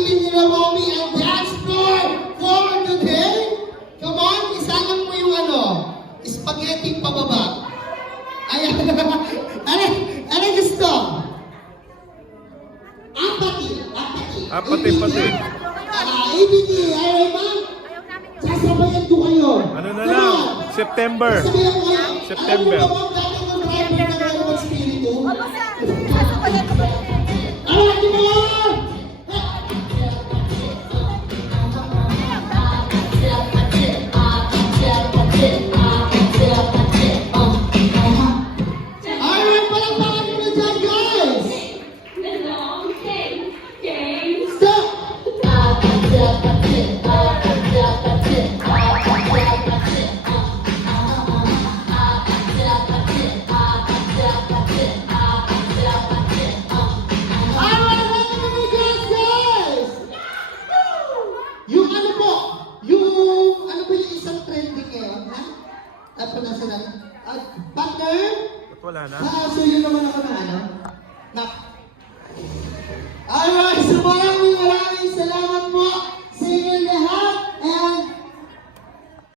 gagamitin ni Romy ang dance floor for today. Come on, isalang mo yung spaghetti pababa. Ayan. Ano gusto? Pati. ABD, ayaw ba? Sasabayan ko kayo. Ano na lang? September. Sasabayan ko kayo. September. Alam mo ba, dati ng driver na gano'n ng spirito? Di ba? Alright, palakpakan nyo na dyan, guys! Stop! Alright, welcome to the guys! Yung isang trending ngayon, ha? At nasa lang? Partner? Ba't wala na? So yun naman ako na Alright, so mga